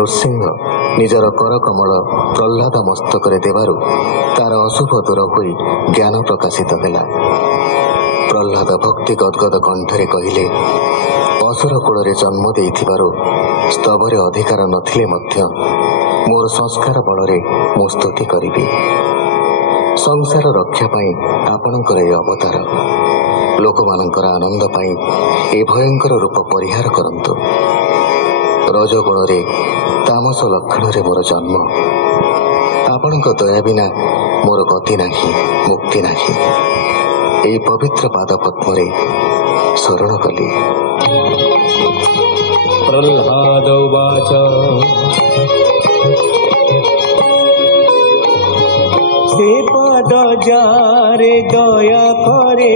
ନୃସିଂହ ନିଜର କରକମଳ ପ୍ରହ୍ଲାଦ ମସ୍ତକରେ ଦେବାରୁ ତାର ଅଶୁଭ ଦୂର ହୋଇ ଜ୍ଞାନ ପ୍ରକାଶିତ ହେଲା। ପ୍ରହ୍ଲାଦ ଭକ୍ତି ଗଦ୍ଗଦ କଣ୍ଠରେ କହିଲେ, ଅସୁର କୂଳରେ ଜନ୍ମ ଦେଇଥିବାରୁ ସ୍ତବରେ ଅଧିକାର ନଥିଲେ ମଧ୍ୟ ମୋର ସଂସ୍କାର ବଳରେ ମୁଁ ସ୍ତୁତି କରିବି। ସଂସାର ରକ୍ଷା ପାଇଁ ଆପଣଙ୍କର ଏ ଅବତାର, ଲୋକମାନଙ୍କର ଆନନ୍ଦ ପାଇଁ ଏ ଭୟଙ୍କର ରୂପ ପରିହାର କରନ୍ତୁ। ରଜଗୁଣରେ ତାମସ ଲକ୍ଷଣରେ ମୋର ଜନ୍ମ, ଆପଣଙ୍କ ଦୟା ବିନା ମୋର ଗତି ନାହିଁ, ମୁକ୍ତି ନାହିଁ। ଏହି ପବିତ୍ର ପାଦ ପଦ୍ମରେ ଶରଣ କଲି। ପ୍ରହ୍ଲାଦ ଉବାଚ ସେ ପାଦ ଯାରେ ଦୟା କରେ,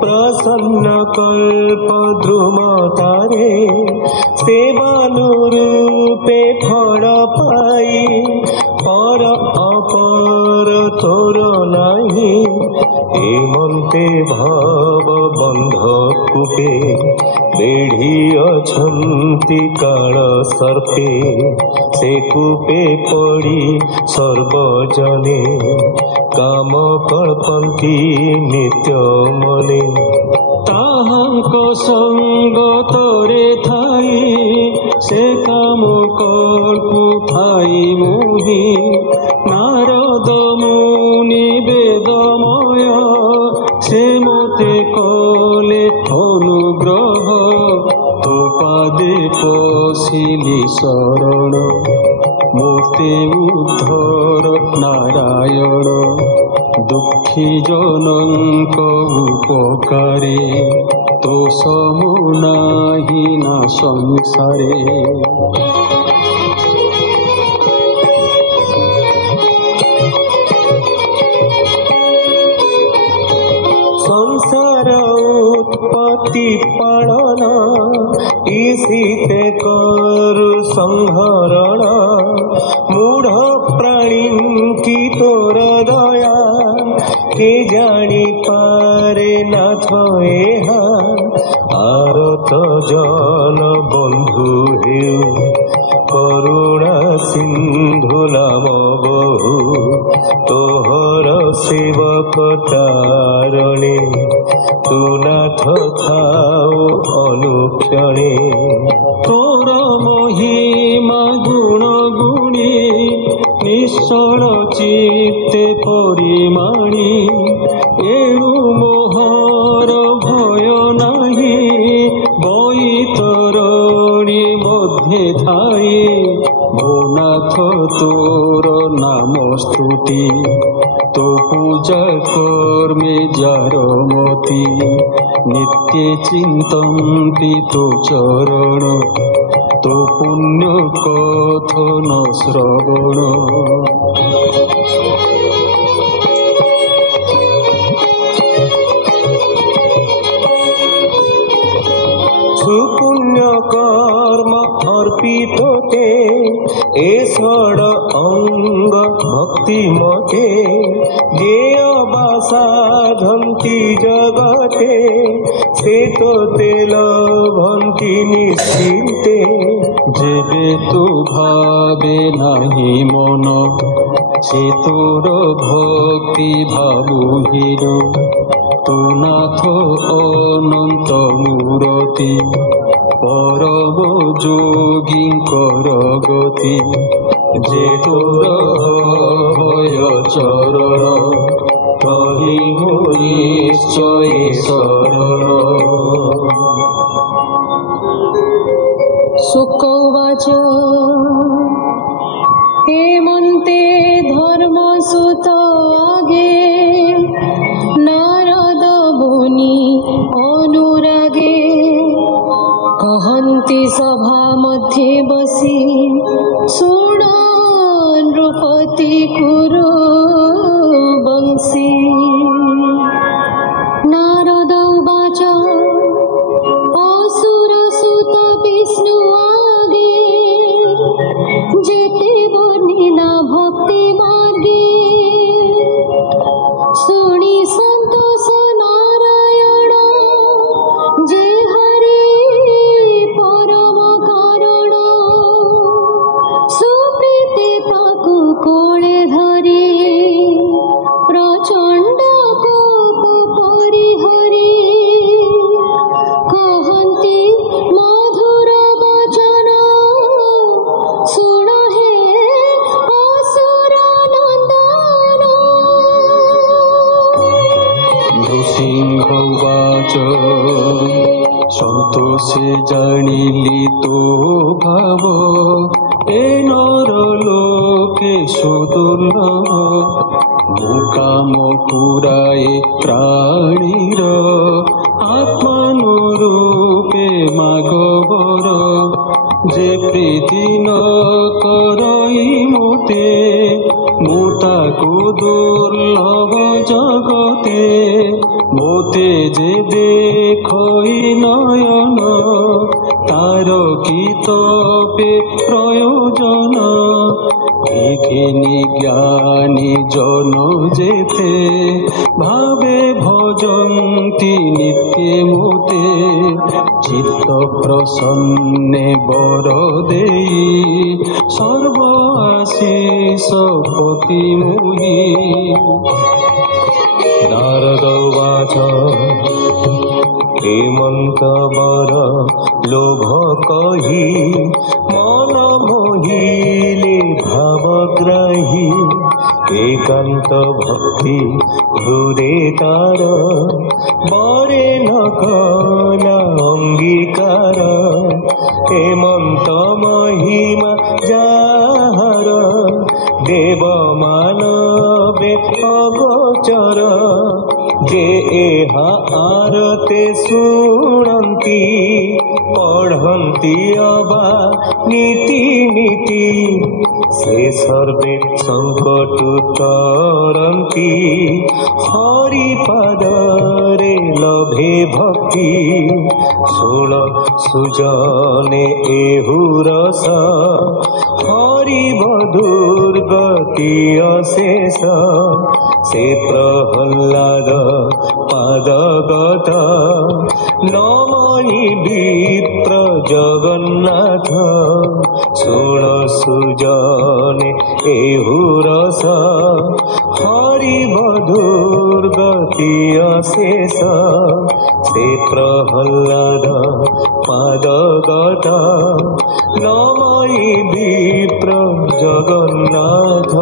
ପ୍ରସନ୍ନ କଳ୍ପ ଦ୍ରୁମତାରେ, ସେବାନୁରୂପେ ଫଳ ପାଇ ପର ଅପର ତୋର ନାହିଁ। ହେମନ୍ତେ ଭବ ବନ୍ଧ କୂପେ ବେଢ଼ି ଅଛନ୍ତି କାଳ ସର୍ପେ, ସେ କୂପେ ପଡ଼ି ସର୍ବଜନେ କାମ କଳ୍ପନ୍ତି ନିତ୍ୟ ମନେ। ତାହାଙ୍କ ସଙ୍ଗ ତୋରେ ଥାଇ ସେ କାମ କଳ୍ପୁ ଥାଇ ମୁହିଁ। ନାରଦ ମୁନି ବେଦମୟ ସେ ମୋତେ କଲେ ଅନୁଗ୍ରହ, ତୋ ପାଦେ ପଶିଲି ଶରଣ, ମୋତେ ଉଦ୍ଧର ନାରାୟଣ। ଦୁଃଖୀ ଜନଙ୍କ ଉପକାରେ ତୋ ସମ ନାହିଁ ନା ସଂସାରେ। ସଂସାର ଉତ୍ପତ୍ତି ପାଳନ, ଇସିତେ କରୁ ସଂହରଣ। ମୂଢ଼ ପ୍ରାଣୀଙ୍କି ତୋର ଦୟା, କେ ଜାଣିପାରେ ନାଥ ଏହା। ଆରତ ଜନ ବନ୍ଧୁ ହେଉ, କରୁଣା ସିନ୍ଧୁ ନାମ ବହୁ। ତୋହର ସେବକ ତାରଣେ, ତୁ ନାଥ ଥାଉ ଅନୁକ୍ଷଣେ। ତୋର ମହିମା ଗୁଣ ଗୁଣୀ, ନିଶ୍ଚଳ ଚିତ୍ତେ ପରିମାଣି। ଏଣୁ ମୋହର ଭୟ ନାହିଁ, ବୈତରଣୀ ମଧ୍ୟେ ଥାଇ। ମୋ ନାଥ ତୋର ନାମ ସ୍ତୁତି, ତୋ ପୂଜା କର୍ମେ ଯାର ମତି। ନିତ୍ୟ ଚିନ୍ତନ୍ତି ତୋ ଚରଣ, ତୋ ପୁଣ୍ୟ କଥନ ଶ୍ରବଣ। সুপুণ্য কর্ম অর্পিত তে, এ ষড় অঙ্গ ভক্তি মতে। যে অবা সাধন্তি জগতে, সে তো তেল ভন্তি নিশ্চিন্তে। যেবে তু ভাবে নাহি মন, সে তোর ভক্তি ভাবুহীন। তু নাথ অনন্ত মূরতি, পরম যোগীঙ্কর গতি। যে তোর ভয় চরণ, তহি মো নিশ্চয় শরণ। শুক উবাচ হেমন্তে ধর্মসুত আগে, নারদ মুনি অনুরাগে। কহন্তি সভা মধ্যে বসি, শুণ নৃপতি কুরু বংশী। নারদ উবাচ অসুর সুত বিষ্ণু সন্তোষে জানিলি তো ভাব এ নর লোকে সুদুর্লভ মুকাম পুরায়ে প্রাণীর আত্মানুরূপে মাগবর যে প্রীতি ন করই মোতে মুতাকু দুর্লভ জগতে মোতে যে দেখই নয়ন তার কি তবে প্রয়োজন এখানে জ্ঞানী জন যেতে ভাবে ভজন্তি নিত্যে মুতে চিত্ত প্রসন্নে বর দেই সর্ব আশিষ পতি মুহি নারদ বাচ হেমন্ত বর লোভ কহি মন মোহিলে ভাবগ্রাহী একান্ত ভক্তি হৃদে তার বরে ন কলা অঙ্গীকার হেমন্ত মহিমা যাহার দেব মানবে অগোচর যে এহা আরতে শুণন্তি পঢ়ন্তি অবা নীতি নীতি সে সর্বে সংকট তরন্তি হরিপদরে লভে ভক্তি ষোল সুজনে এহু রস হরিব দুর্গতি অশেষ সে প্রহ্লাদ পাদগত নমনি বিপ্র জগন্নাথ ষোল সুজনে এহু রস হরিব দুর্গতি অশেষ সে প্রহ্লাদ পাদগত নমনি বিপ্র জগন্নাথ।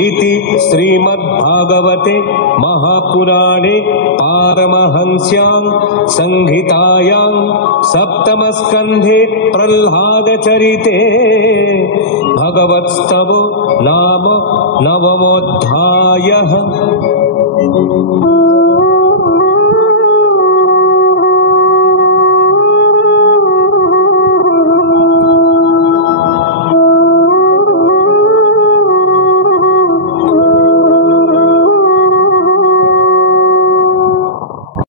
इति श्रीमद्भागवते महापुराणे पारमहंस्यां संहितायां सप्तमस्कन्धे प्रह्लादचरिते भगवत्स्तवो नाम नवमोऽध्यायः।